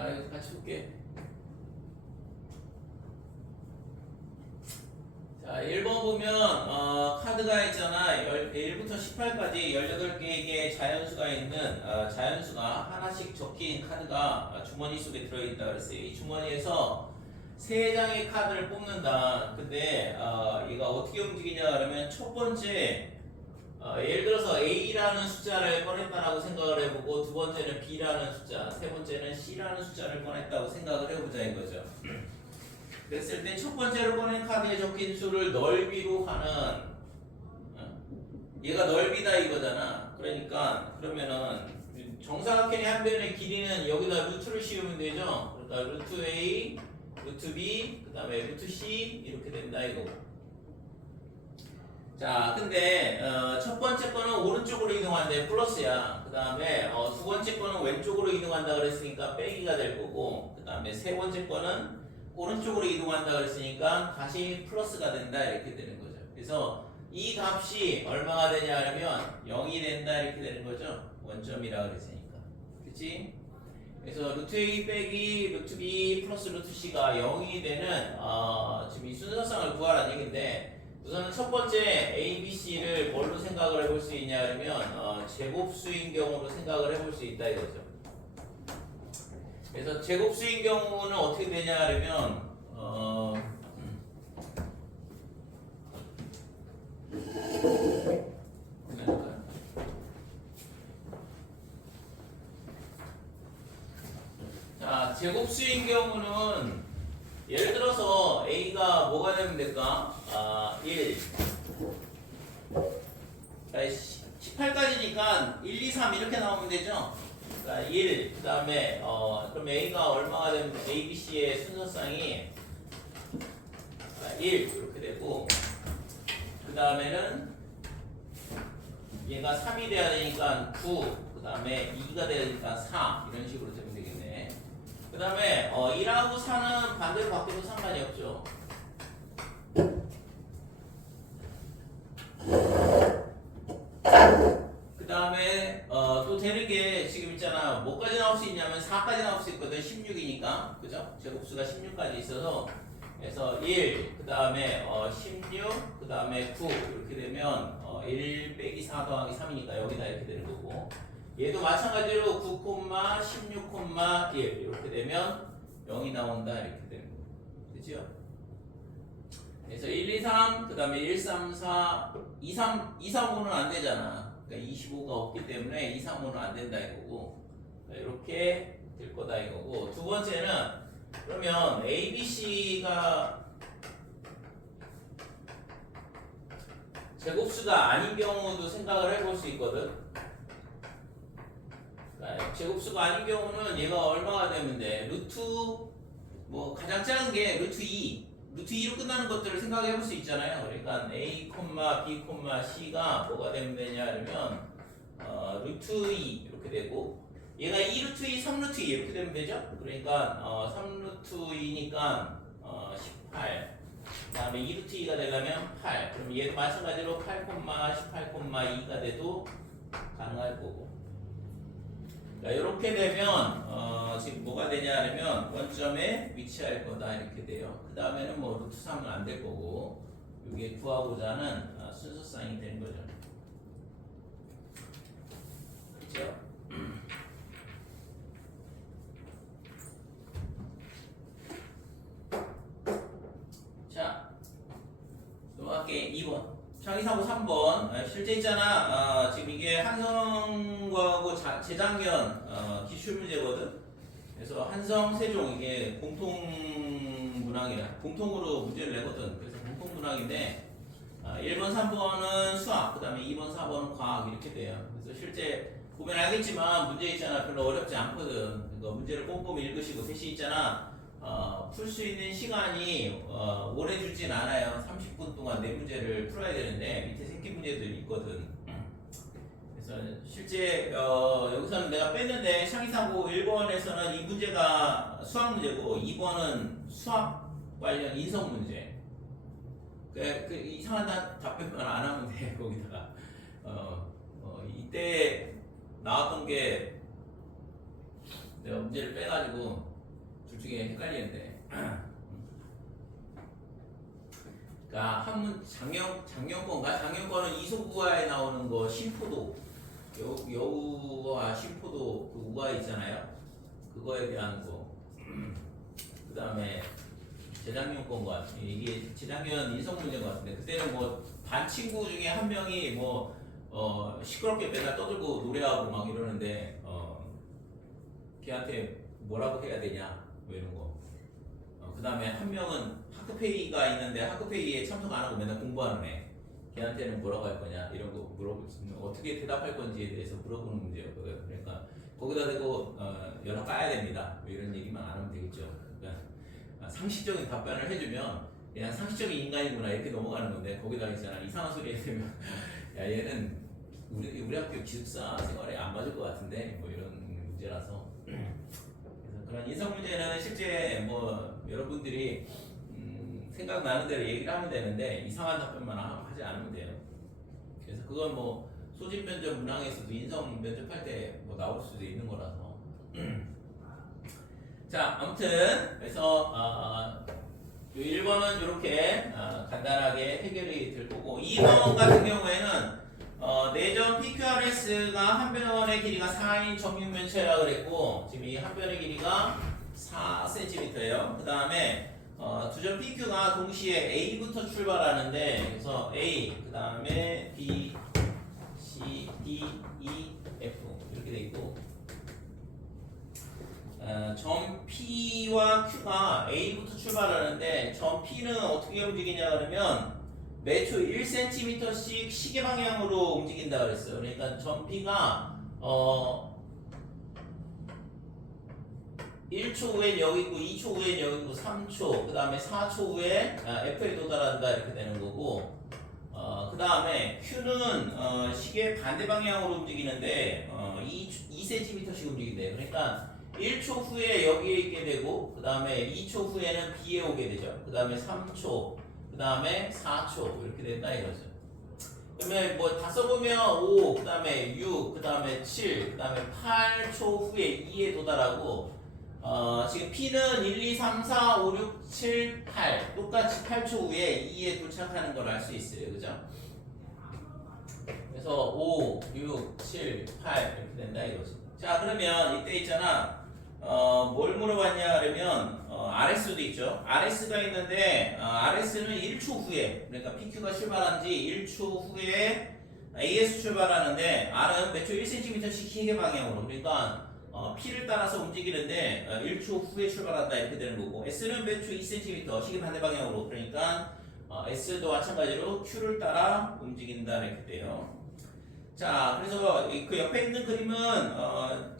자, 여기서 같이 볼게. 자, 1번 보면 카드가 있잖아. 1부터 18까지 18개의 자연수가 있는 자연수가 하나씩 적힌 카드가 주머니 속에 들어있다 그랬어요. 이 주머니에서 3장의 카드를 뽑는다. 근데 얘가 어떻게 움직이냐 그러면 첫 번째 예를 들어서 A라는 숫자를 꺼냈다라고 생각을 해보고 두 번째는 B라는 숫자, 세 번째는 C라는 숫자를 꺼냈다고 생각을 해보자 이거죠. 그랬을 때 첫 번째로 꺼낸 카드에 적힌 수를 넓이로 하는 얘가 넓이다 이거잖아. 그러니까 그러면은 정사각형의 한 변의 길이는 여기다 루트를 씌우면 되죠. 그러니까 루트 A, 루트 B, 그 다음에 루트 C 이렇게 된다 이거고. 자, 근데 첫 번째 거는 오른쪽으로 이동한대 플러스야. 그 다음에 두 번째 거는 왼쪽으로 이동한다 그랬으니까 빼기가 될 거고, 그 다음에 세 번째 거는 오른쪽으로 이동한다 그랬으니까 다시 플러스가 된다 이렇게 되는 거죠. 그래서 이 값이 얼마가 되냐 하면 0이 된다 이렇게 되는 거죠. 원점이라 그랬으니까. 그치? 그래서 루트 A 빼기 루트 B 플러스 루트 C가 0이 되는 지금 이 순서상을 구하라는 얘기인데, 우선은 첫 번째 A, B, C를 뭘로 생각을 해볼 수 있냐 하면 제곱수인 경우로 생각을 해볼 수 있다 이거죠. 그래서 제곱수인 경우는 어떻게 되냐 하면 자, 제곱수인 경우는 예를 들어서 A가 뭐가 되면 될까? 1 18까지니까 1, 2, 3 이렇게 나오면 되죠? 그러니까 1, 그 다음에 그럼 A가 얼마가 되면 A, B, C의 순서상이 1 이렇게 되고, 그 다음에는 얘가 3이 돼야 되니까 9, 그 다음에 2가 돼야 되니까 4 이런 식으로 되면 되겠네. 그 다음에 1하고 4는 반대로 바뀌어도 상관이 없죠. 그 다음에 또 되는 게 지금 있잖아. 뭐까지 나올 수 있냐면 4까지 나올 수 있거든. 16이니까. 그죠? 제곱수가 16까지 있어서, 그래서 1, 그 다음에 16, 그 다음에 9 이렇게 되면 1 빼기 4 더하기 3이니까 여기다 이렇게 되는 거고, 얘도 마찬가지로 9, 16, 1 이렇게 되면 0이 나온다 이렇게 되는 거고. 그죠? 그래서 1, 2, 3, 그 다음에 1, 3, 4, 2, 3, 5는 안 되잖아. 그러니까 25가 없기 때문에 2, 3, 5는 안 된다 이거고, 이렇게 될 거다 이거고. 두 번째는 그러면 A, B, C가 제곱수가 아닌 경우도 생각을 해볼 수 있거든. 그러니까 제곱수가 아닌 경우는 얘가 얼마가 되면 돼? 루트 뭐 가장 작은 게 루트 2, 루트 2로 끝나는 것들을 생각해 볼 수 있잖아요. 그러니까 A, B, C가 뭐가 되면 되냐 하면 루트 2 이렇게 되고, 얘가 2루트 2, 3루트 2 이렇게 되면 되죠. 그러니까 3루트 2니까 18, 그 다음에 2루트 2가 되려면 8, 그럼 얘도 마찬가지로 8, 18,2가 돼도 가능할 거고. 자, 이렇게 되면 지금 뭐가 되냐 하면 원점에 위치할 거다 이렇게 돼요. 그 다음에는 뭐 루트 3은 안 될 거고, 이게 구하고자 하는 순서상이 되는 거죠. 그렇죠? 자, 넘어갈게. 2번 창의사고 3번. 실제 있잖아. 지금 이게 한성과하고 재작년 기출문제거든. 그래서 한성, 세종 이게 공통 문항이야. 공통으로 문제를 내거든. 그래서 공통 문항인데 1번, 3번은 수학, 그 다음에 2번, 4번은 과학 이렇게 돼요. 그래서 실제 보면 알겠지만 문제 있잖아. 별로 어렵지 않거든. 그러니까 문제를 꼼꼼히 읽으시고 대신 있잖아. 풀 수 있는 시간이 오래 주진 않아요. 30분 동안 네 문제를 풀어야 되는데 밑에 생긴 문제들이 있거든. 그래서 실제 여기서는 내가 뺐는데 창의사고 1번에서는 이 문제가 수학 문제고 2번은 수학 관련 인성 문제. 그 이상한 답변만 안 하면 돼. 거기다가 이때 나왔던 게 내가 문제를 빼가지고 둘 중에 헷갈리는데. 그러니까 한문 작년권은 이소구화에 나오는 거 신포도 여우와 신포도 그 우화 있잖아요. 그거에 대한 거. 그 다음에 재작년 건 것 같아요. 이게 재작년 인성 문제인 것 같은데 그때는 뭐 반 친구 중에 한 명이 뭐 시끄럽게 맨날 떠들고 노래하고 막 이러는데 걔한테 뭐라고 해야 되냐 뭐 이런 거. 그 다음에 한 명은 학급회의가 있는데 학급회의에 참석 안 하고 맨날 공부하는 애. 걔한테는 뭐라고 할 거냐 이런 거 어떻게 대답할 건지에 대해서 물어보는 문제였거든. 그러니까 거기다 대고 연락 까야 됩니다. 뭐 이런 얘기만 안 하면 되겠죠. 그러니까 상식적인 답변을 해주면 그냥 상식적인 인간이구나 이렇게 넘어가는 건데 거기다 있잖아 이상한 소리 해주면 야 얘는 우리 학교 기숙사 생활에 안 맞을 것 같은데 뭐 이런 문제라서 그래서 그런 인성 문제는 실제 뭐 여러분들이 생각나는 대로 얘기를 하면 되는데 이상한 답변만 하지 않으면 돼요. 그래서 그건 뭐 소집 면접 문항에서도 인성 면접할 때 뭐 나올 수도 있는 거라서 자 아무튼 그래서 1번은 이렇게 간단하게 해결이 될 거고 2번 같은 경우에는 내전 PQRS가 한 변의 길이가 4인 정육면체라 그랬고 지금 이 한 변의 길이가 4cm예요. 그 다음에 두 점 PQ가 동시에 A부터 출발하는데 그래서 A 그 다음에 B, C, D, E, F 이렇게 돼 있고 점 P와 Q가 A부터 출발하는데 점 P는 어떻게 움직이냐 그러면 매초 1cm씩 시계 방향으로 움직인다 그랬어요. 그러니까 점 P가 1초 후엔 여기 있고 2초 후엔 여기 있고 3초 그 다음에 4초 후에 F에 도달한다 이렇게 되는 거고 그 다음에 Q는 시계 반대 방향으로 움직이는데 2cm씩 움직인대요. 그러니까 1초 후에 여기에 있게 되고 그 다음에 2초 후에는 B에 오게 되죠. 그 다음에 3초 그 다음에 4초 이렇게 된다 이거죠. 그러면 뭐 다 써보면 5 그 다음에 6 그 다음에 7 그 다음에 8초 후에 2에 도달하고 지금 P는 1, 2, 3, 4, 5, 6, 7, 8 똑같이 8초 후에 2에 도착하는 걸 알 수 있어요. 그죠? 그래서 5, 6, 7, 8 이렇게 된다 이거지. 자 그러면 이때 있잖아 뭘 물어봤냐 그러면 RS도 있죠. RS가 있는데 RS는 1초 후에 그러니까 PQ가 출발한 지 1초 후에 AS 출발하는데 R은 매초 1cm씩 시계 방향으로 그러니까 P를 따라서 움직이는데 1초 후에 출발한다 이렇게 되는 거고 S는 매초 2cm 시계 반대 방향으로 그러니까 S도 마찬가지로 Q를 따라 움직인다 이렇게 돼요. 자 그래서 그 옆에 있는 그림은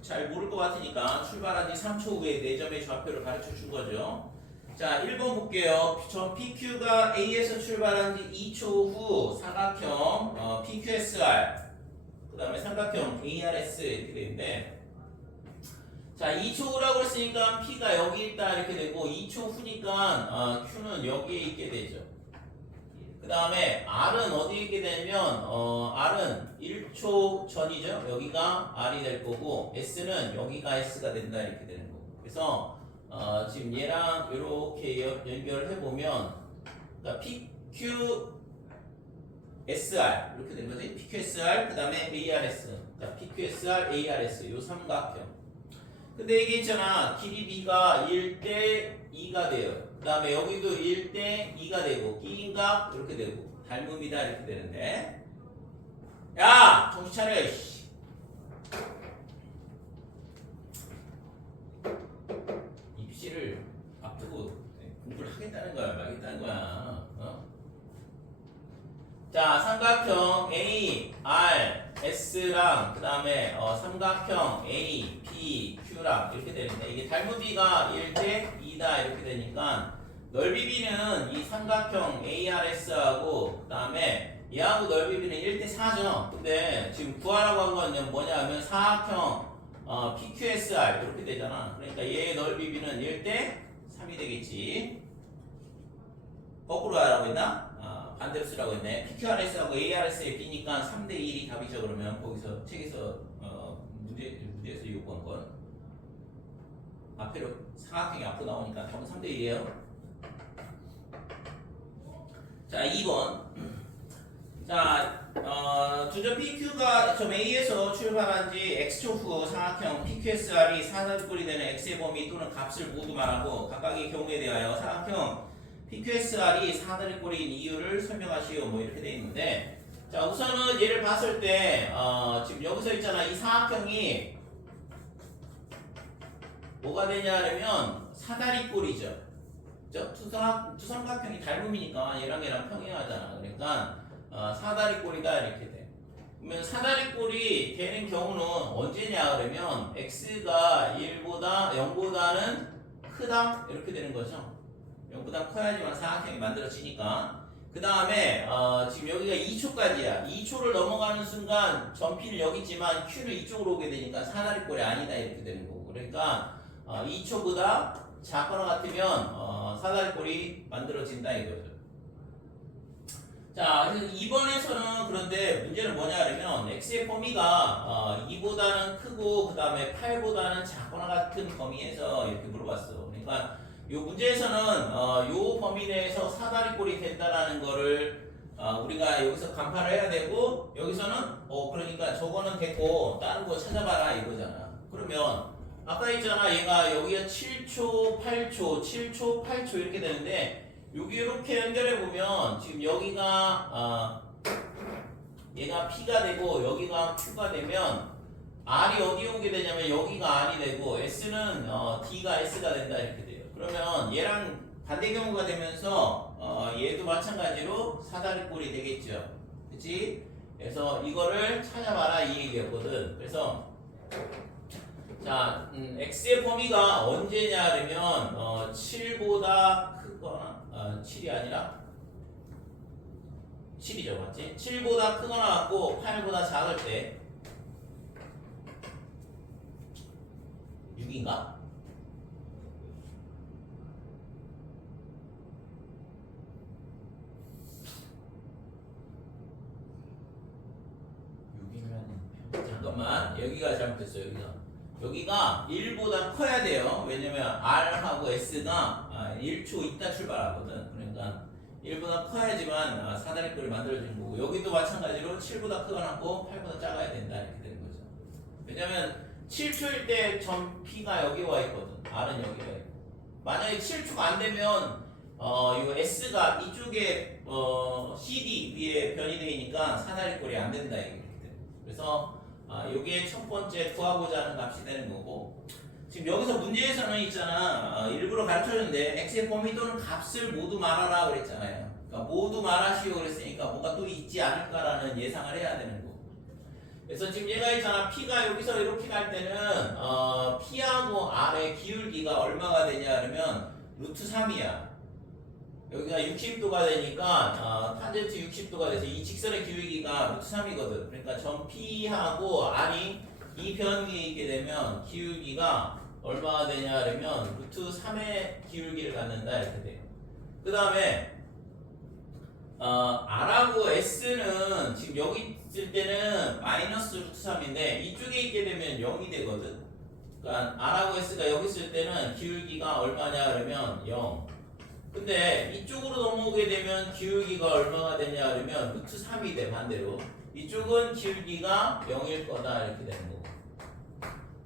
잘 모를 것 같으니까 출발한 지 3초 후에 4점의 좌표를 가르쳐 준 거죠. 자 1번 볼게요. 점 PQ가 A에서 출발한 지 2초 후 삼각형 PQSR 그 다음에 삼각형 ARS 이렇게 되는데 자 2초 후라고 했으니까 P가 여기 있다 이렇게 되고 2초 후니까 Q는 여기에 있게 되죠. 그 다음에 R은 어디에 있게 되면 R은 1초 전이죠. 여기가 R이 될 거고 S는 여기가 S가 된다 이렇게 되는 거고 그래서 지금 얘랑 이렇게 연결을 해보면 그러니까 PQSR 이렇게 된 거지. PQSR 그 다음에 ARS 그러니까 PQSR ARS 요 삼각형 근데 이게 있잖아 길이 B가 1대 2가 돼요. 그 다음에 여기도 1대 2가 되고 끼인각 이렇게 되고 닮음이다 이렇게 되는데 야 정신 차려 씨. 입시를 앞두고 공부를 하겠다는 거야 말겠다는 거야 자 삼각형 A, R, S랑 그 다음에 삼각형 A, B, Q랑 이렇게 되는데 이게 닮음비가 1대 2다 이렇게 되니까 넓이 B는 이 삼각형 ARS하고 그 다음에 얘하고 넓이 B는 1대 4죠. 근데 지금 구하라고 한 건 뭐냐 하면 사각형 PQSR 이렇게 되잖아. 그러니까 얘의 넓이 B는 1대 3이 되겠지. 거꾸로 하라고 했나? 반대로 쓰라고 했네. PQRS하고 ARS의 B니까 3대 1이 답이죠. 그러면 거기서 책에서 문제에서 요구한 건 앞으로 사각형이 앞으로 나오니까 답은 3대 1이에요. 자, 2번. 자, 주저 PQ가 점 A에서 출발한 지 X초 후 사각형 PQSR이 사다리꼴이 되는 X의 범위 또는 값을 모두 말하고 각각의 경우에 대하여 사각형 PQSR이 사다리꼴인 이유를 설명하시오. 뭐 이렇게 돼 있는데, 자, 우선은 얘를 봤을 때 지금 여기서 있잖아. 이 사각형이 뭐가 되냐면 사다리꼴이죠. 투삼각형이 닮음이니까 얘랑 평행하잖아. 그러니까 사다리꼴이다 이렇게 돼. 그러면 사다리꼴이 되는 경우는 언제냐 그러면 x가 1보다 0보다는 크다 이렇게 되는 거죠. 0보다 커야지만 사각형이 만들어지니까. 그 다음에 지금 여기가 2초까지야. 2초를 넘어가는 순간 점P는 여기 있지만 Q는 이쪽으로 오게 되니까 사다리꼴이 아니다 이렇게 되는 거고. 그러니까 2초보다 작거나 같으면 사다리꼴이 만들어진다 이거죠. 자, 그래서 2번에서는 그런데 문제는 뭐냐 그러면 x의 범위가 2보다는 크고 그 다음에 8보다는 작거나 같은 범위에서 이렇게 물어봤어. 그러니까 이 문제에서는 이 범위 내에서 사다리꼴이 된다라는 거를 우리가 여기서 간파를 해야 되고, 여기서는 그러니까 저거는 됐고 다른 거 찾아봐라 이거잖아. 그러면 아까 있잖아, 얘가 여기가 7초, 8초, 7초, 8초 이렇게 되는데, 여기 이렇게 연결해 보면 지금 여기가 얘가 P가 되고 여기가 Q가 되면 R이 어디에 오게 되냐면 여기가 R이 되고 S는 D가 S가 된다 이렇게 돼요. 그러면 얘랑 반대 경우가 되면서 얘도 마찬가지로 사다리꼴이 되겠죠. 그치? 그래서 이거를 찾아봐라 이 얘기였거든. 그래서 자, x의 범위가 언제냐 그러면 7보다 크거나 7이 아니라 7이죠, 맞지? 7보다 크거나 같고 8보다 작을 때 6인가? 잠깐만, 여기가 잘못됐어요. 여기가 1보다 커야 돼요. 왜냐면 R하고 S가 1초 있다 출발하거든. 그러니까 1보다 커야지만 사다리꼴이 만들어지는 거고, 여기도 마찬가지로 7보다 크거나 같고 8보다 작아야 된다 이렇게 되는 거죠. 왜냐면 7초일 때 점 P가 여기 와 있거든. R은 여기 와 있고, 만약에 7초가 안 되면 이거 S가 이쪽에 CD 위에 변이 되니까 사다리꼴이 안 된다 이렇게 돼. 그래서 여기에 첫 번째 구하고자 하는 값이 되는 거고, 지금 여기서 문제에서는 있잖아, 일부러 가르쳐줬는데 x의 범위 또는 값을 모두 말하라 그랬잖아요. 그러니까 모두 말하시오 그랬으니까 뭔가 또 있지 않을까라는 예상을 해야 되는 거고. 그래서 지금 얘가 있잖아, P가 여기서 이렇게 갈 때는 P하고 R의 기울기가 얼마가 되냐 그러면 루트 3이야. 여기가 60도가 되니까 탄젠트 60도가 돼서 이 직선의 기울기가 루트 3이거든. 그러니까 점 P하고 R이 이 변 위에 있게 되면 기울기가 얼마가 되냐 그러면 루트 3의 기울기를 갖는다 이렇게 돼요. 그 다음에 R하고 S는 지금 여기 있을 때는 마이너스 루트 3인데 이쪽에 있게 되면 0이 되거든. 그러니까 R하고 S가 여기 있을 때는 기울기가 얼마냐 그러면 0. 근데 이쪽으로 넘어오게 되면 기울기가 얼마가 되냐 그러면 루트 3이 돼. 반대로 이쪽은 기울기가 0일 거다 이렇게 되는 거고.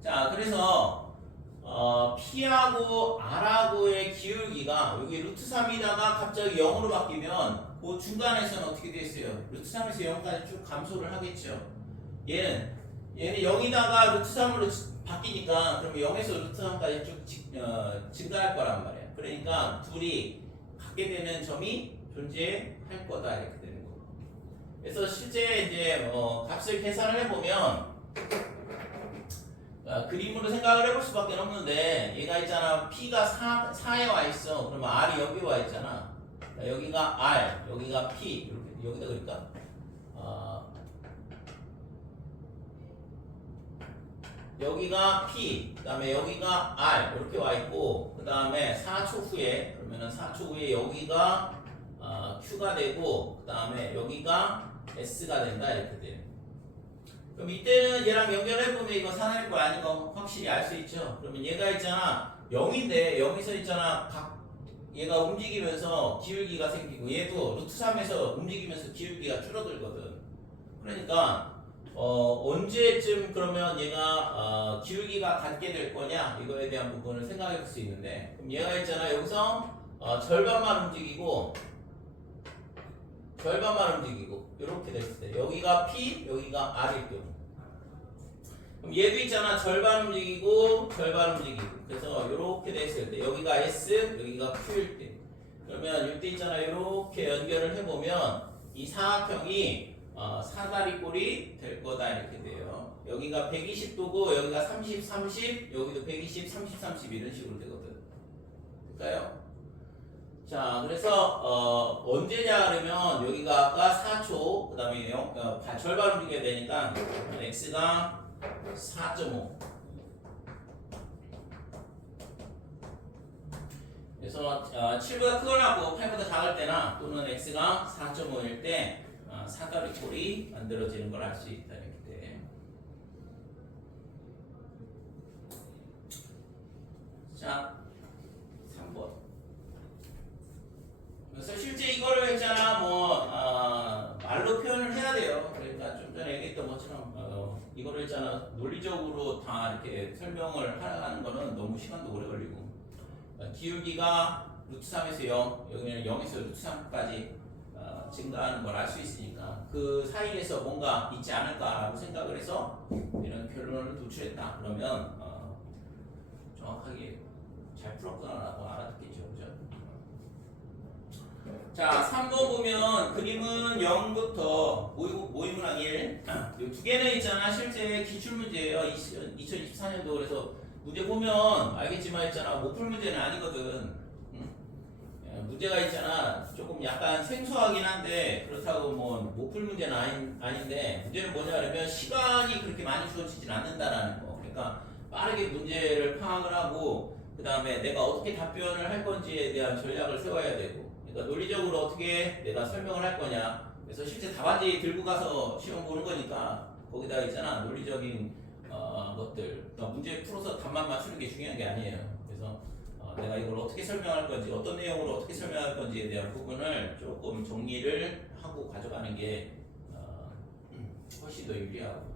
자, 그래서 P하고 R하고의 기울기가 여기 루트 3이다가 갑자기 0으로 바뀌면 그 중간에서는 어떻게 돼 있어요? 루트 3에서 0까지 쭉 감소를 하겠죠. 얘는 0이다가 루트 3으로 바뀌니까 그러면 0에서 루트 3까지 쭉 증가할 거란 말이야. 그러니까 둘이 같게 되는 점이 존재할 거다 이렇게 되는 거고. 그래서 실제 이제 값을 계산을 해보면 그림으로 생각을 해볼 수밖에 없는데, 얘가 있잖아, P가 4에 와 있어. 그러면 R이 여기 와 있잖아. 여기가 R, 여기가 P, 이렇게 여기다 그릴까? 여기가 P, 그 다음에 여기가 R 이렇게 와 있고, 그 다음에 4초 후에, 그러면은 4초 후에 여기가 Q가 되고, 그 다음에 여기가 S가 된다 이렇게 돼요. 그럼 이때는 얘랑 연결해보면 이거 사다리 꼴 아닌 거 확실히 알 수 있죠. 그러면 얘가 있잖아 0인데 여기서 있잖아 얘가 움직이면서 기울기가 생기고 얘도 루트 3에서 움직이면서 기울기가 줄어들거든. 그러니까 언제쯤 그러면 얘가 기울기가 같게 될 거냐 이거에 대한 부분을 생각해 볼 수 있는데, 그럼 얘가 있잖아 여기서 절반만 움직이고 이렇게 됐을 때 여기가 P 여기가 R일 경우, 그럼 얘도 있잖아 절반 움직이고 그래서 이렇게 됐을 때 여기가 S 여기가 Q일 때, 그러면 이때 있잖아 이렇게 연결을 해보면 이 사각형이 사다리꼴이 될 거다 이렇게 돼요. 여기가 120도고 여기가 30, 30 여기도 120, 30, 30 이런 식으로 되거든. 될까요? 자, 그래서 언제냐 그러면 여기가 아까 4초 그 다음에 절반 움직여야 되니까 x가 4.5, 그래서 7보다 크거나 8보다 작을 때나 또는 x가 4.5일 때 사다리꼴이 만들어지는 걸 알 수 있다 이렇게 돼. 자, 3번. 그래서 실제 이거를 했잖아 말로 표현을 해야 돼요. 그러니까 좀 전에 얘기했던 것처럼 이거를 했잖아 논리적으로 다 이렇게 설명을 하는 거는 너무 시간도 오래 걸리고, 기울기가 루트 3에서 0 여기는 0에서 루트 3까지 증가하는 걸 알 수 있으니까 그 사이에서 뭔가 있지 않을까라고 생각을 해서 이런 결론을 도출했다. 그러면 정확하게 잘 풀었구나라고 알아듣겠죠, 그죠? 자, 3번 보면 그림은 0부터 모의문항 1, 이 두 개는 있잖아 실제 기출문제예요. 2024년도. 그래서 문제 보면 알겠지만 있잖아 못 풀 문제는 아니거든. 문제가 있잖아 조금 약간 생소하긴 한데 그렇다고 뭐 못 풀 문제는 아닌데, 문제는 뭐냐 그러면 시간이 그렇게 많이 주어지진 않는다라는 거. 그러니까 빠르게 문제를 파악을 하고 그 다음에 내가 어떻게 답변을 할 건지에 대한 전략을 세워야 되고, 그러니까 논리적으로 어떻게 내가 설명을 할 거냐. 그래서 실제 답안지 들고 가서 시험 보는 거니까 거기다 있잖아 논리적인 것들, 그러니까 문제 풀어서 답만 맞추는 게 중요한 게 아니에요. 그래서 내가 이걸 어떻게 설명할 건지 어떤 내용으로 어떻게 설명할 건지에 대한 부분을 조금 정리를 하고 가져가는 게 훨씬 더 유리하고.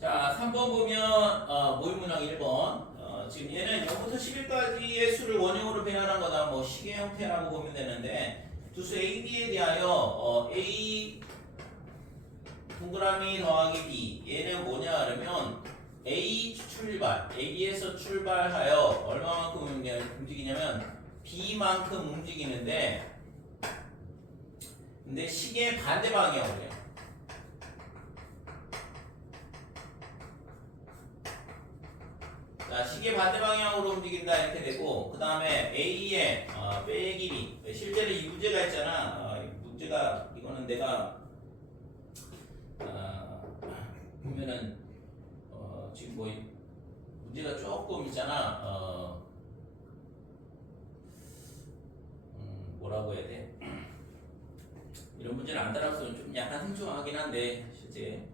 자, 3번 보면 모의문항 1번. 지금 얘는 0부터 10일까지의 수를 원형으로 변환한 거다. 뭐 시계 형태라고 보면 되는데, 두수 A, B에 대하여 A 동그라미 더하기 B, 얘는 뭐냐 그러면 A 출발, A에서 출발하여 얼마만큼 움직이냐면 B만큼 움직이는데, 근데 시계 반대 방향으로요. 자, 시계 반대 방향으로 움직인다 이렇게 되고, 그 다음에 A의 빼기 B, 실제로 이 문제가 있잖아. 문제가 이거는 내가 보면은 지금 뭐 문제가 조금 있잖아. 뭐라고 해야 돼? 이런 문제를 안 따라서 좀 약간 생소하긴 한데 실제.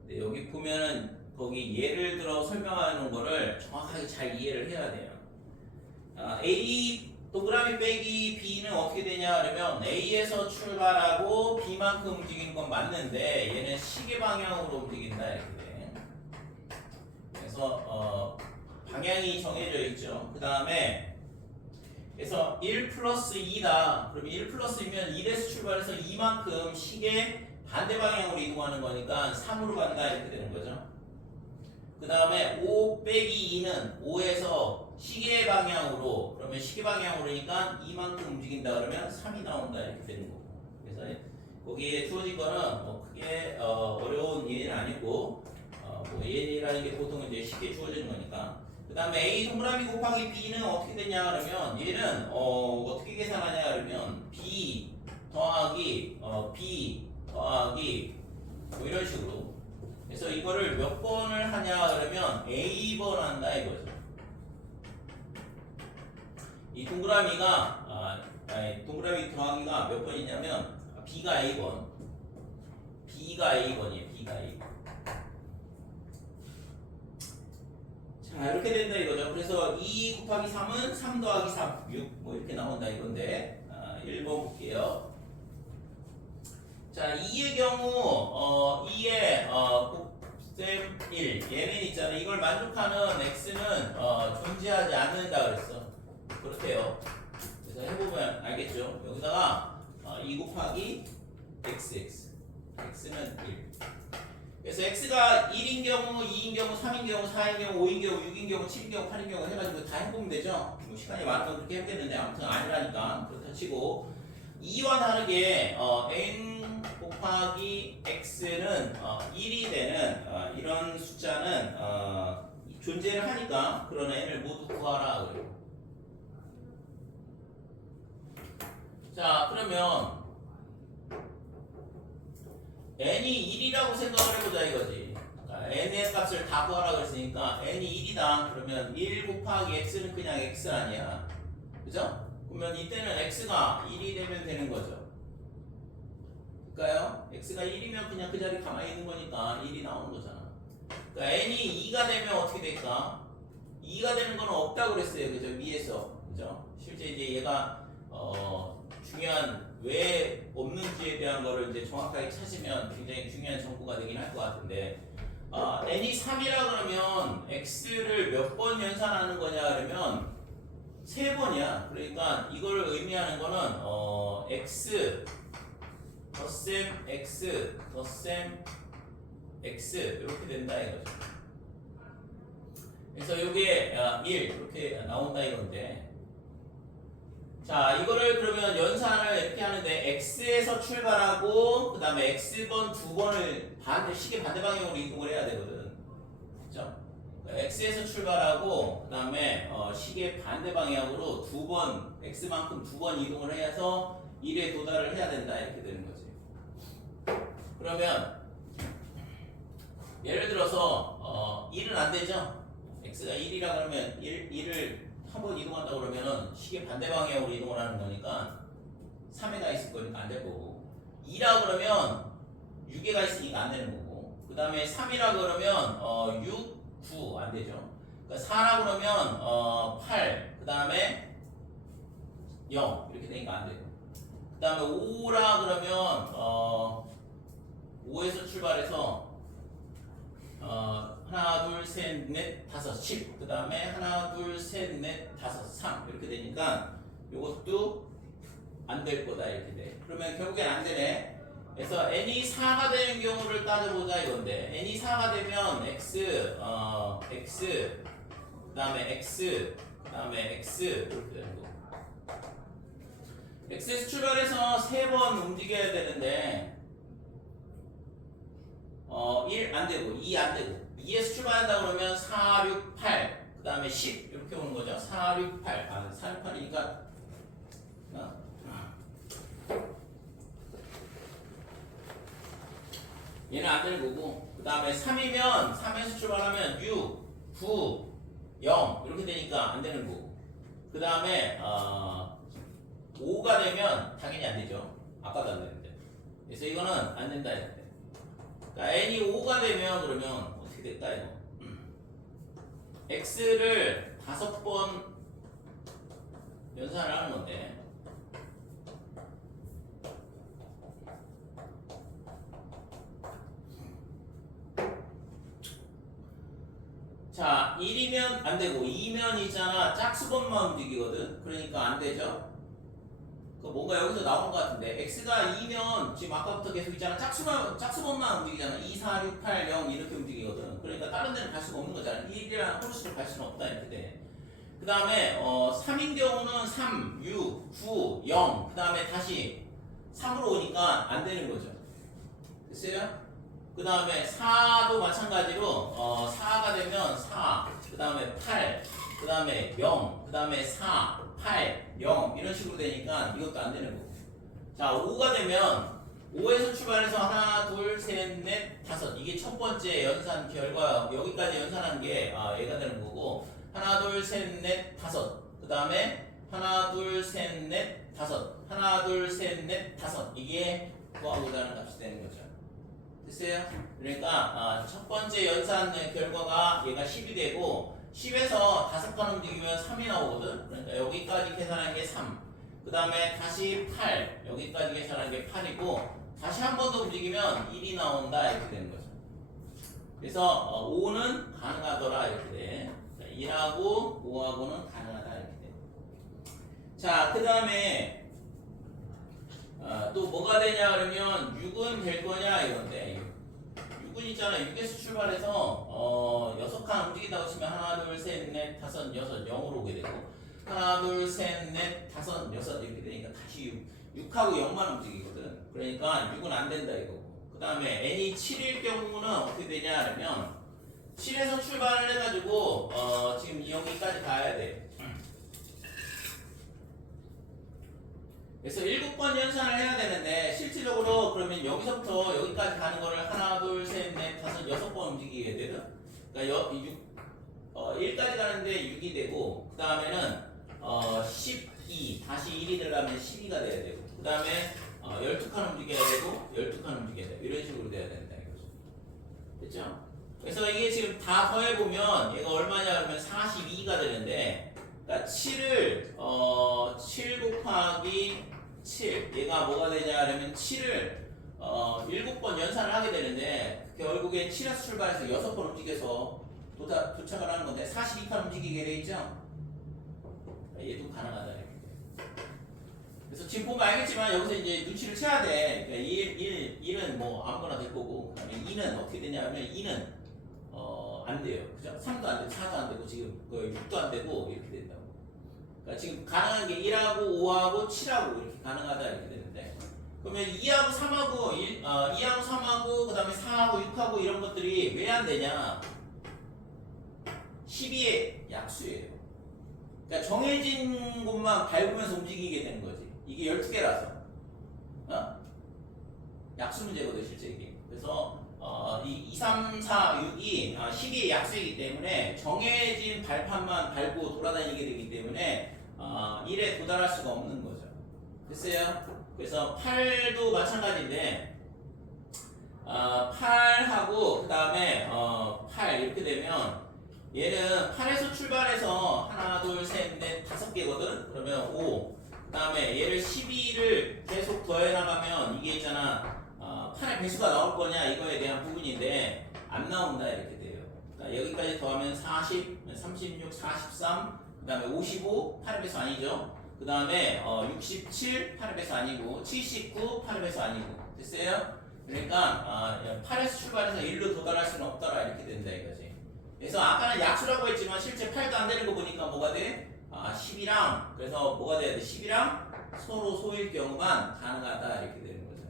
근데 여기 보면은 거기 예를 들어 설명하는 거를 정확하게 잘 이해를 해야 돼요. A 동그라미 빼기 B는 어떻게 되냐 그러면 A에서 출발하고 B만큼 움직이는 건 맞는데 얘는 시계 방향으로 움직인다 이렇게 돼. 그래서 방향이 정해져 있죠. 그 다음에 그래서 1 플러스 2다. 그러면 1 플러스 2면 1에서 출발해서 2만큼 시계 반대 방향으로 이동하는 거니까 3으로 간다 이렇게 되는 거죠. 그 다음에 5 빼기 2는 5에서 시계 방향으로, 그러면 시계 방향으로니까 2만큼 움직인다 그러면 3이 나온다 이렇게 되는 거고. 그래서 거기에 주어진 거는 뭐 크게 어려운 예는 아니고 뭐 예라는 게 보통 이제 쉽게 주어지는 거니까. 그 다음에 A 동그라미 곱하기 B는 어떻게 되냐 그러면 얘는 어떻게 계산하냐 그러면 B 더하기 B 더하기 뭐 이런 식으로. 그래서 이거를 몇 번을 하냐 그러면 A번 한다 이거죠. 이 동그라미가 동그라미 더하기가 몇 번이냐면 B가 A번, B가 A번이에요. 2다 2. 자 이렇게 된다 이거죠. 그래서 2 곱하기 3은 3 더하기 3 6 뭐 이렇게 나온다 이건데 1번 볼게요. 자 2의 경우 2의 곱셈 1 얘는 있잖아. 이걸 만족하는 x는 존재하지 않는다 그랬어. 그렇대요. 그래서 해보면 알겠죠. 여기다가 2 곱하기 xx x는 1. 그래서 x가 1인 경우, 2인 경우, 3인 경우, 4인 경우, 5인 경우, 6인 경우, 7인 경우, 8인 경우 해가지고 다 해보면 되죠. 뭐 시간이 많으면 그렇게 해보겠는데 아무튼 아니라니까 그렇다 치고 2와 다르게 n 곱하기 x는 1이 되는 이런 숫자는 존재를 하니까 그런 n을 모두 구하라 그래요. 자 그러면 n이 1이라고 생각을 해보자 이거지. 그러니까 n의 값을 다 구하라 그랬으니까 n이 1이다. 그러면 1 곱하기 x는 그냥 x 아니야. 그죠? 그러면 이때는 x가 1이 되면 되는 거죠. 그러니까요. x가 1이면 그냥 그 자리 가만히 있는 거니까 1이 나오는 거잖아. 그러니까 n이 2가 되면 어떻게 될까? 2가 되는 건 없다고 그랬어요. 그죠? 위에서. 그죠? 실제 이제 얘가 중요한 왜 없는지에 대한 거를 이제 정확하게 찾으면 굉장히 중요한 정보가 되긴 할 것 같은데 n이 3이라 그러면 x를 몇 번 연산하는 거냐 그러면 3번이야. 그러니까 이걸 의미하는 거는 x 덧셈 x 덧셈 x 이렇게 된다 이거죠. 그래서 이게 1 이렇게 나온다 이건데 자 이거를 그러면 연산을 이렇게 하는데 x에서 출발하고 그 다음에 x번 두 번을 시계 반대 방향으로 이동을 해야 되거든. 그렇죠? x에서 출발하고 그 다음에 시계 반대 방향으로 두 번 x만큼 두 번 이동을 해서 1에 도달을 해야 된다 이렇게 되는 거지. 그러면 예를 들어서 1은 안 되죠? x가 1이라 그러면 1을 한 번 이동한다 그러면은 시계 반대 방향으로 이동을 하는 거니까 3에 가 있을 거니까 안 될 거고 2라 그러면 6에 가 있으니까 안 되는 거고 그 다음에 3이라 그러면 6, 9 안 되죠. 그러니까 4라 그러면 8 그 다음에 0 이렇게 되니까 안 되고 그 다음에 5라 그러면 5에서 출발해서 하나, 둘, 셋, 넷, 다섯, 10. 그 다음에 하나, 둘, 셋, 넷, 다섯, 3. 이렇게 되니까 이것도 안 될 거다 이렇게 돼. 그러면 결국엔 안 되네. 그래서 n이 4가 되는 경우를 따져보자 이건데 n이 4가 되면 x, x, 그 다음에 x, 그 다음에 x 이렇게 되는 거. x에서 출발해서 3번 움직여야 되는데 1 안 되고 2 안 되고 2에서 출발한다 그러면 4, 6, 8 그 다음에 10 이렇게 오는 거죠. 4, 6, 8 4, 6, 8이니까 얘는 안 되는 거고 그 다음에 3이면 3에서 출발하면 6, 9, 0 이렇게 되니까 안 되는 거고 그 다음에 5가 되면 당연히 안 되죠. 아까도 안 되는데 그래서 이거는 안 된다 이렇게. 그러니까 n이 5가 되면 그러면 어떻게 될까요? x를 5번 연산을 하는 건데 자 1이면 안 되고 2면 있잖아 짝수번만 움직이거든. 그러니까 안 되죠. 뭔가 여기서 나온 것 같은데 x가 2면 지금 아까부터 계속 있잖아 짝수번만 움직이잖아 2, 4, 6, 8, 0 이렇게 움직이거든. 그러니까 다른 데는 갈 수가 없는 거잖아. 1이라는 홀수로 갈 수는 없다 이렇게 돼. 그 다음에 3인 경우는 3, 6, 9, 0 그 다음에 다시 3으로 오니까 안 되는 거죠. 됐어요? 그 다음에 4도 마찬가지로 4가 되면 4 그 다음에 8 그 다음에 0 그 다음에 4 8, 0 이런 식으로 되니까 이것도 안 되는 거고. 자 5가 되면 5에서 출발해서 하나, 둘, 셋, 넷, 다섯 이게 첫 번째 연산 결과 여기까지 연산한 게 얘가 되는 거고 하나, 둘, 셋, 넷, 다섯 그 다음에 하나, 둘, 셋, 넷, 다섯 하나, 둘, 셋, 넷, 다섯 이게 구하고자 하는 값이 되는 거죠. 됐어요? 그러니까 첫 번째 연산 결과가 얘가 10이 되고 10에서 5칸 움직이면 3이 나오거든. 그러니까 여기까지 계산한 게 3. 그 다음에 다시 8. 여기까지 계산한 게 8이고 다시 한 번 더 움직이면 1이 나온다 이렇게 되는 거죠. 그래서 5는 가능하더라 이렇게 돼. 1하고 5하고는 가능하다 이렇게 돼. 자, 그 다음에 또 뭐가 되냐 그러면 6은 될 거냐 이건데 6은 있잖아. 6에서 출발해서 6칸 움직인다고 치면 하나 둘 셋 넷 다섯 여섯 0으로 오게 되고 하나 둘 셋 넷 다섯 여섯 이렇게 되니까 다시 6하고 0만 움직이거든. 그러니까 6은 안 된다 이거고. 그 다음에 n이 7일 경우는 어떻게 되냐 그러면 7에서 출발을 해가지고 지금 여기까지 가야 돼. 그래서 7번 연산을 해야 되는데 실질적으로 그러면 여기서부터 여기까지 가는 거를 하나 둘 셋 넷 다섯 6번 움직이게 되거든. 그러니까 1까지 가는데 6이 되고 그 다음에는 12 다시 1이 들어가면 12가 돼야 되고 그 다음에 12칸 움직여야 되고 12칸 움직여야 되고 이런 식으로 돼야 된다 이거죠. 됐죠? 그래서 이게 지금 다 더해보면 얘가 얼마냐 그러면 42가 되는데 그러니까 7을 7 곱하기 7 얘가 뭐가 되냐 그러면 7을 7번 연산을 하게 되는데 결국에 7에서 출발해서 6번 움직여서 도착을 하는 건데 42칸 움직이게 돼 있죠? 얘도 가능하다 이렇게. 그래서 지금 보면 알겠지만 여기서 이제 눈치를 채야 돼. 그러니까 1은 뭐 아무거나 될 거고 그다음에 2는 어떻게 되냐면 2는 안 돼요. 그죠? 3도 안 되고 4도 안 되고 지금 6도 안 되고 이렇게 된다고. 그러니까 지금 가능한 게 1하고 5하고 7하고 이렇게 가능하다 이렇게 되는데 그러면 2하고 3하고 2하고 3하고 그 다음에 4하고 6하고 이런 것들이 왜 안 되냐 12의 약수예요. 그러니까 정해진 곳만 밟으면서 움직이게 되는 거지. 이게 12개라서 약수 문제거든 실제 이게. 그래서 2, 3, 4, 6이 12의 약수이기 때문에 정해진 발판만 밟고 돌아다니게 되기 때문에 1에 도달할 수가 없는 거죠. 됐어요? 그래서 8도 마찬가지인데 8하고 그 다음에 8 이렇게 되면 얘는 8에서 출발해서 하나 둘 셋 넷 5개거든. 그러면 5 그 다음에 얘를 12를 계속 더해 나가면 이게 있잖아 8의 배수가 나올 거냐 이거에 대한 부분인데 안 나온다 이렇게 돼요. 그러니까 여기까지 더하면 40, 36, 43, 그 다음에 55 8의 배수 아니죠. 그 다음에 67 8의 배수 아니고 79 8의 배수 아니고 됐어요? 그러니까 8에서 출발해서 1로 도달할 수는 없더라 이렇게 된다 이거지. 그래서 아까는 약수라고 했지만 실제 8도 안 되는 거 보니까 뭐가 돼? 10이랑 그래서 뭐가 돼야 돼? 10이랑 서로 소일 경우만 가능하다 이렇게 되는 거죠.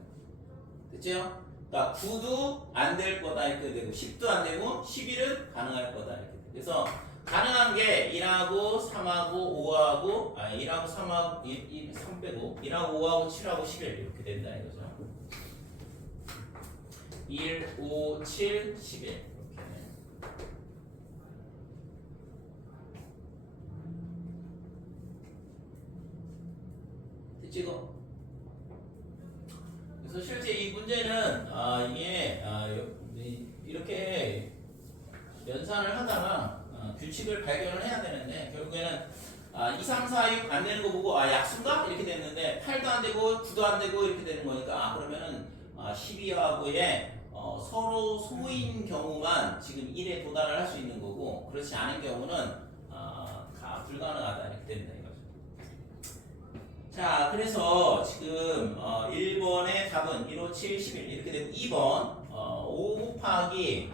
됐죠? 그러니까 9도 안 될 거다 이렇게 되고 10도 안 되고 11은 가능할 거다 이렇게 돼. 그래서 가능한 게 1하고 3하고 5하고 1하고 3하고 3 빼고 1하고 5하고 7하고 11 이렇게 된다 이거죠. 1, 5, 7, 11 이렇게. 됐지? 그래서 실제 이 문제는 이게 이렇게 연산을 하다가 규칙을 발견을 해야 되는데 결국에는 2, 3, 4, 6 안 되는 거 보고 약수인가? 이렇게 됐는데 8도 안 되고 9도 안 되고 이렇게 되는 거니까 그러면은 12하고의 서로 소인 경우만 지금 1에 도달을 할 수 있는 거고 그렇지 않은 경우는 불가능하다 이렇게 된다 이거죠. 자, 그래서 지금 1번의 답은 1, 5, 7, 11 이렇게 되고 2번 5 곱하기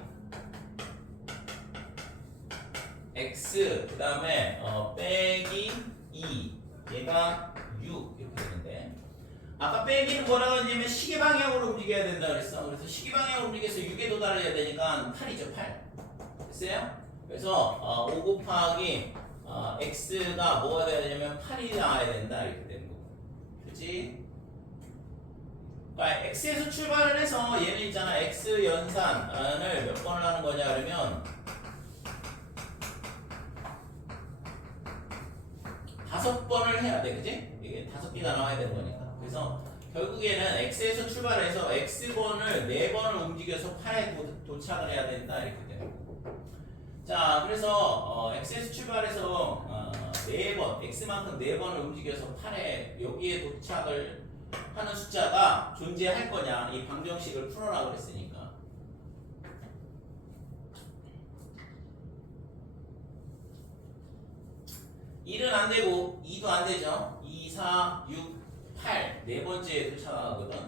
x 그 다음에 빼기 2 얘가 6 이렇게 되는데 아까 빼기는 뭐라고 했냐면 시계 방향으로 움직여야 된다 그랬어. 그래서 시계 방향으로 움직여서 6에 도달해야 되니까 8이죠 8 됐어요? 그래서 5 곱하기 x가 뭐가 돼야 되냐면 8이 나와야 된다 이렇게 되는 거고 그렇지? 그러니까 x에서 출발을 해서 얘는 있잖아 x 연산을 몇 번을 하는 거냐 그러면 5번을 해야 돼 그치? 이게 5개가 나와야 되는 거니까 그래서 결국에는 x에서 출발해서 x번을 4번을 움직여서 8에 도착을 해야 된다 이렇게 되는 거고. 자, 그래서 x에서 출발해서 4번, x만큼 4번을 움직여서 8에 여기에 도착을 하는 숫자가 존재할 거냐, 이 방정식을 풀어라 그랬으니까. 1은 안 되고 2도 안 되죠. 2, 4, 6, 8 네 번째에 도착하거든.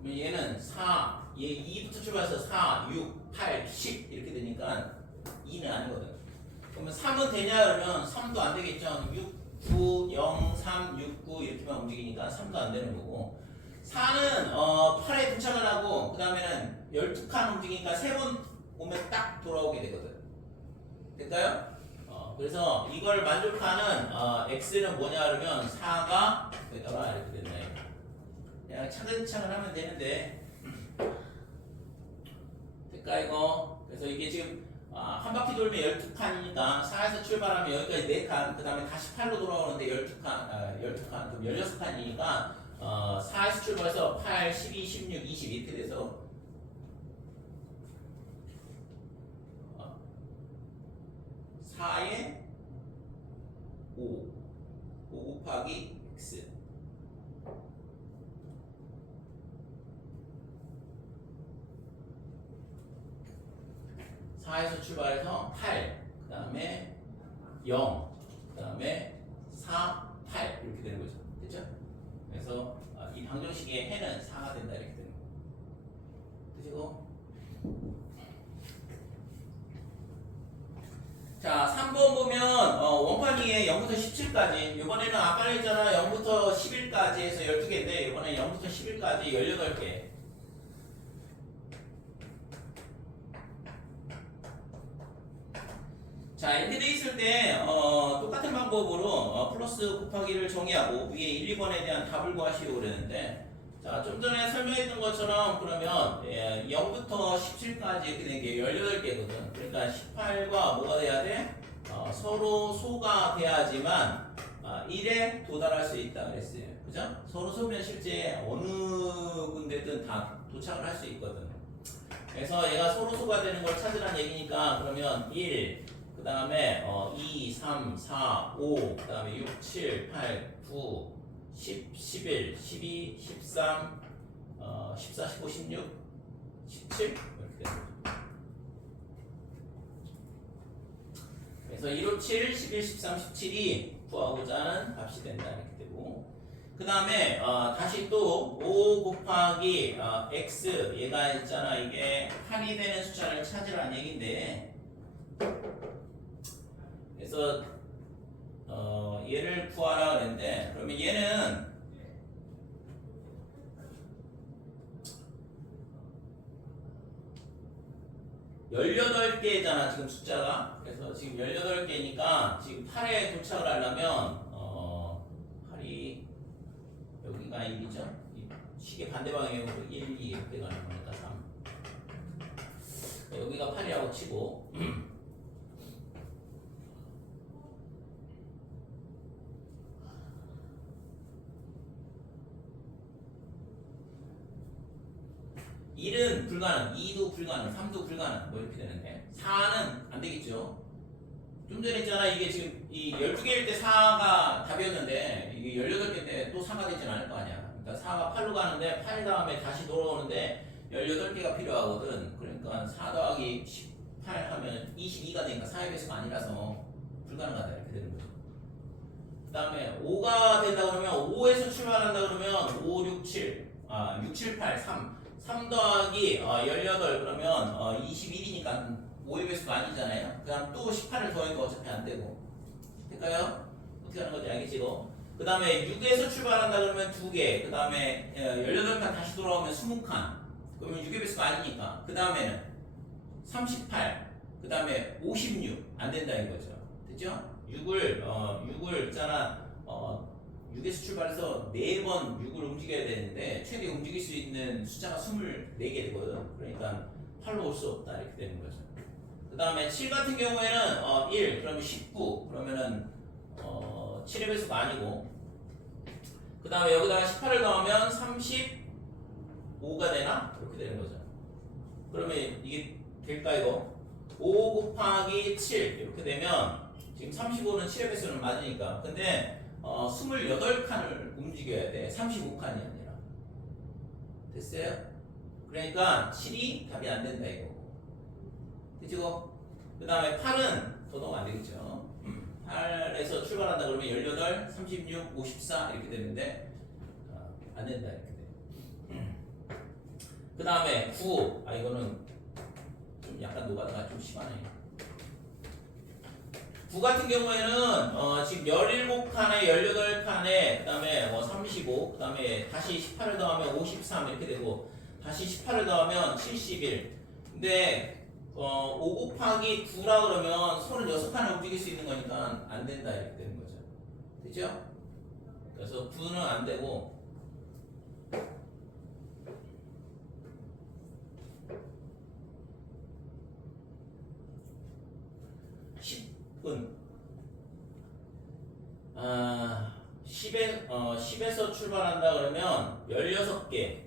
그러면 얘는 4, 얘 2부터 출발해서 4, 6, 8, 10 이렇게 되니까 2는 아니거든. 그러면 3은 되냐 그러면 3도 안 되겠죠. 6, 9, 0, 3, 6, 9 이렇게만 움직이니까 3도 안 되는 거고. 4는 8에 도착을 하고 그 다음에는 12칸 움직이니까 3번 오면 딱 돌아오게 되거든. 될까요? 그래서 이걸 만족하는 x는 뭐냐 그러면 4가 되더라 이렇게 됐네. 그냥 차근차근 하면 되는데 될까 이거? 그래서 이게 지금 한 바퀴 돌면 12칸이니까 4에서 출발하면 여기까지 4칸 그 다음에 다시 8로 돌아오는데 12칸 그럼 16칸이니까 4에서 출발해서 8, 12, 16, 20 이렇게 돼서 4에 5 곱하기 x 4에서 출발해서 8 그 다음에 0 그 다음에 4, 8 이렇게 되는 거죠. 됐죠? 그래서 이 방정식의 해는 4가 된다 이렇게 되는 거예요. 되시고 자, 3번 보면 원판위에 0부터 17까지 이번에는 아까 했잖아 0부터 11까지 해서 12개인데 이번에 0부터 11까지 18개. 자, 이렇게 돼 있을 때 똑같은 방법으로 플러스 곱하기를 정의하고 위에 1, 2번에 대한 답을 구하시오 그랬는데 자, 좀 전에 설명했던 것처럼 그러면 0부터 17까지 이렇게 된 게 18개거든. 그러니까 18과 뭐가 돼야 돼? 서로 소가 돼야지만 1에 도달할 수 있다 그랬어요. 그죠? 서로 소면 실제 어느 군데든 다 도착을 할 수 있거든. 그래서 얘가 서로 소가 되는 걸 찾으라는 얘기니까 그러면 1, 그 다음에 2, 3, 4, 5, 그 다음에 6, 7, 8, 9, 10, 11, 12, 13, 14, 15, 16, 17 이렇게 되는 거죠. 그래서 1, 5, 7, 11, 13, 17이 구하고자 하는 값이 된다 이렇게 되고 그 다음에 다시 또 5 곱하기 x 얘가 있잖아 이게 8이 되는 숫자를 찾으라는 얘기인데 그래서 얘를 구하라 그랬는데 그러면 얘는 열여덟 개잖아 지금 숫자가. 그래서 지금 18개니까 지금 8에 도착을 하려면 8이 여기가 1이죠. 시계 반대 방향으로 1, 2 이렇게 가는 거니까 3. 여기가 8이라고 치고 1은 불가능, 2도 불가능, 3도 불가능 뭐 이렇게 되는데 4는 안 되겠죠. 좀 전에 했잖아 이게 지금 이 12개일 때 4가 답이었는데 이게 18개인데 또 4가 되진 않을 거 아니야. 그러니까 4가 8로 가는데 8 다음에 다시 돌아오는데 18개가 필요하거든. 그러니까 4 더하기 18 하면 22가 되니까 4의 배수가 아니라서 불가능하다 이렇게 되는 거죠. 그 다음에 5가 된다 그러면 5에서 출발한다 그러면 5, 6, 7 6, 7, 8, 3 더하기 18 그러면 21이니까 5의 배수가 아니잖아요. 그 다음 또 18을 더하니까 어차피 안 되고. 될까요? 어떻게 하는 건지 알겠지 이거? 그 다음에 6에서 출발한다 그러면 2개. 그 다음에 18칸 다시 돌아오면 20칸. 그러면 6의 배수가 아니니까. 그 다음에는 38. 그 다음에 56. 안 된다 이거죠. 됐죠? 6을 있잖아. 6에서 출발해서 4번 6을 움직여야 되는데 최대 움직일 수 있는 숫자가 24개 되거든. 그러니까 8로 올 수 없다 이렇게 되는 거죠. 그 다음에 7 같은 경우에는 1 그러면 19 그러면은 7의 배수가 아니고. 그 다음에 여기다가 18을 더하면 35가 되나? 이렇게 되는 거죠. 그러면 이게 될까 이거? 5 곱하기 7 이렇게 되면 지금 35는 7의 배수는 맞으니까. 근데 28칸을 움직여야 돼. 35칸이 아니라. 됐어요? 그러니까 7이 답이 안 된다 이거. 그죠? 그 다음에 8은 더 넣으면 안 되겠죠. 8에서 출발한다 그러면 18, 36, 54 이렇게 되는데 안 된다 이렇게 돼. 그 다음에 9. 이거는 좀 약간 노가다가 좀 심하네. 9 같은 경우에는 지금 17칸에 18칸에 그 다음에 35, 그 다음에 다시 18을 더하면 53 이렇게 되고 다시 18을 더하면 71. 근데 5 곱하기 9라 그러면 36칸을 움직일 수 있는 거니까 안 된다 이렇게 되는 거죠. 되죠? 그래서 9는 안 되고 10은 10에서 출발한다 그러면 16개,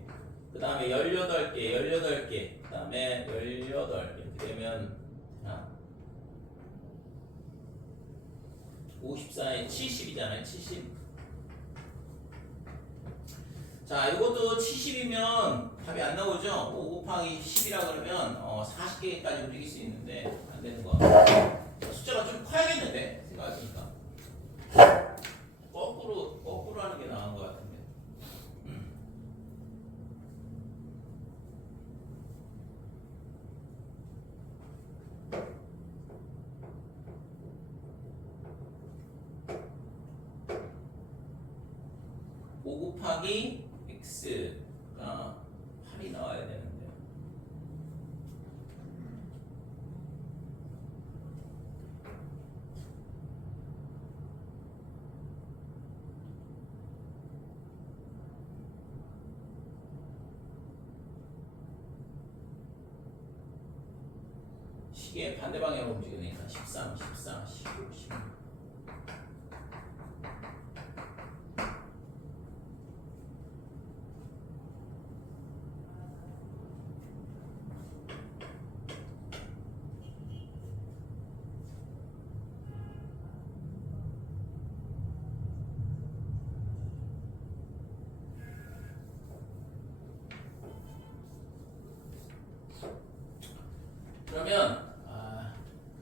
그 다음에 18개, 그 다음에 18 이렇게 되면 54에 70이잖아요. 70. 자, 이것도 70이면 답이 안 나오죠. 5 곱하기 10이라 그러면 40개까지 움직일 수 있는데 안 되는 거. 숫자가 좀 커야겠는데 생각하니까 거꾸로 하는 게 나은 것 같은데. 오 곱하기 x가 8이 나와야 되는데. 시계 반대 방향으로 움직이니까 13, 14, 15, 16. 그러면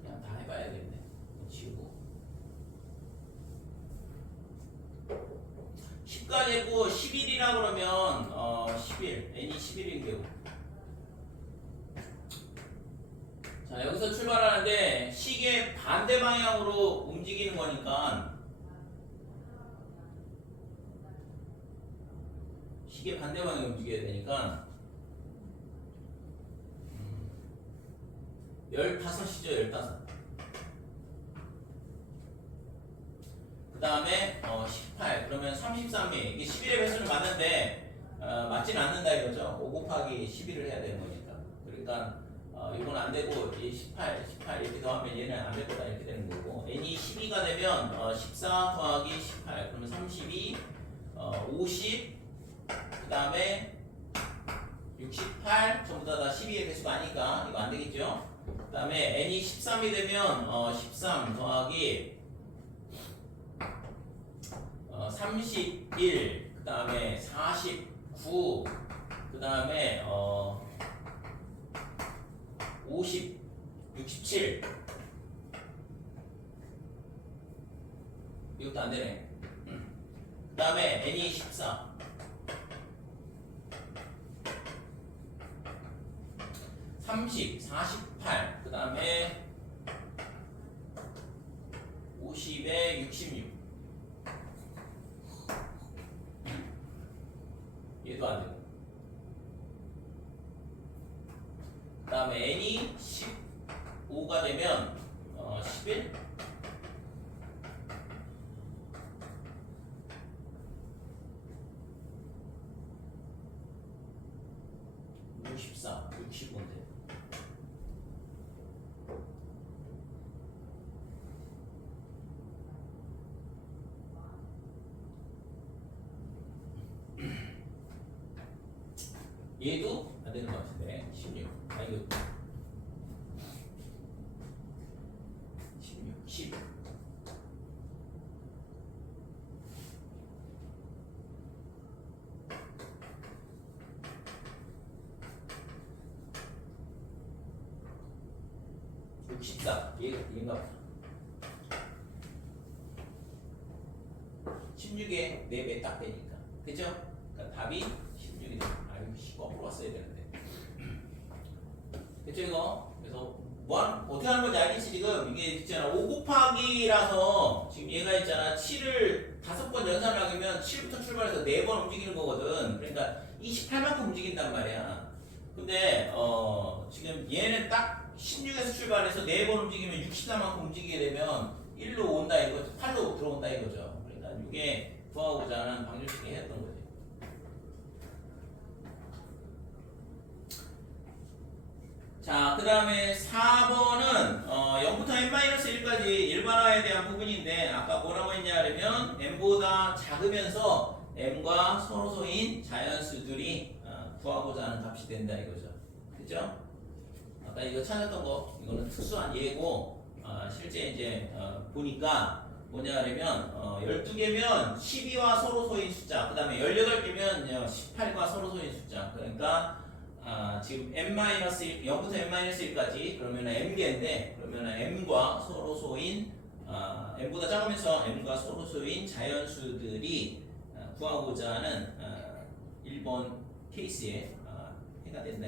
그냥 다 해봐야겠네. 지우고 10까지 했고 11이라 그러면 11 n이 11인 경우. 자, 여기서 출발하는데 시계 반대 방향으로 움직이는 거니까 시계 반대 방향으로 움직여야 되니까 15이죠. 15. 그 다음에 18. 그러면 33이 이게 11의 배수는 맞는데 맞지는 않는다 이거죠. 5 곱하기 11을 해야 되는 거니까. 그러니까 이건 안 되고 18 이렇게 더하면 얘는 안 될 거다 이렇게 되는 거고, n이 12가 되면 14 더하기 18 그러면 32, 50, 그 다음에 68 전부 다 12의 배수가 아니까 이거 안 되겠죠. 그 다음에 n이 13이 되면 13 더하기 31, 그 다음에 49, 그 다음에 50, 67. 이것도 안 되네. 그 다음에 n이 14. 30, 48, 그 다음에 50에 66. 얘도 안 되고. 그 다음에 n이 15가 되면 11, 64, 65인데. 얘도 안 되는 것 같은데 16. 아 이거 16, 10. 얘가 16에 4배 딱 되니까 그죠? 그러니까 답이 16이 돼. 아유 거꾸로 왔어야 되는데 그쵸 이거? 그래서 어떻게 하는 건지 알겠지 지금? 이게 있잖아 5 곱하기라서 지금 얘가 있잖아 7을 5번 연산을 하면 7부터 출발해서 4번 움직이는 거거든. 그러니까 28만큼 움직인단 말이야. 근데 지금 얘는 딱 16에서 출발해서 4번 움직이면 64만큼 움직이게 되면 1로 온다 이거 8로 들어온다 이거죠. 그러니까 이게 구하고자 하는 방정식이 했던 거지. 자, 그 다음에 4번은 0부터 n-1까지 일반화에 대한 부분인데 아까 뭐라고 했냐면 m보다 작으면서 m과 서로소인 자연수들이 구하고자 하는 값이 된다 이거죠. 그죠? 아까 이거 찾았던 거 이거는 특수한 예고 실제 이제 보니까 뭐냐 하면 12개면 12와 서로소인 숫자 그 다음에 18개면 18과 서로소인 숫자 그러니까 지금 n-1 0부터 n-1까지 그러면 m개인데 그러면 m과 서로소인 m보다 작으면서 m과 서로소인 자연수들이 구하고자 하는 1번 케이스에 해가 된다.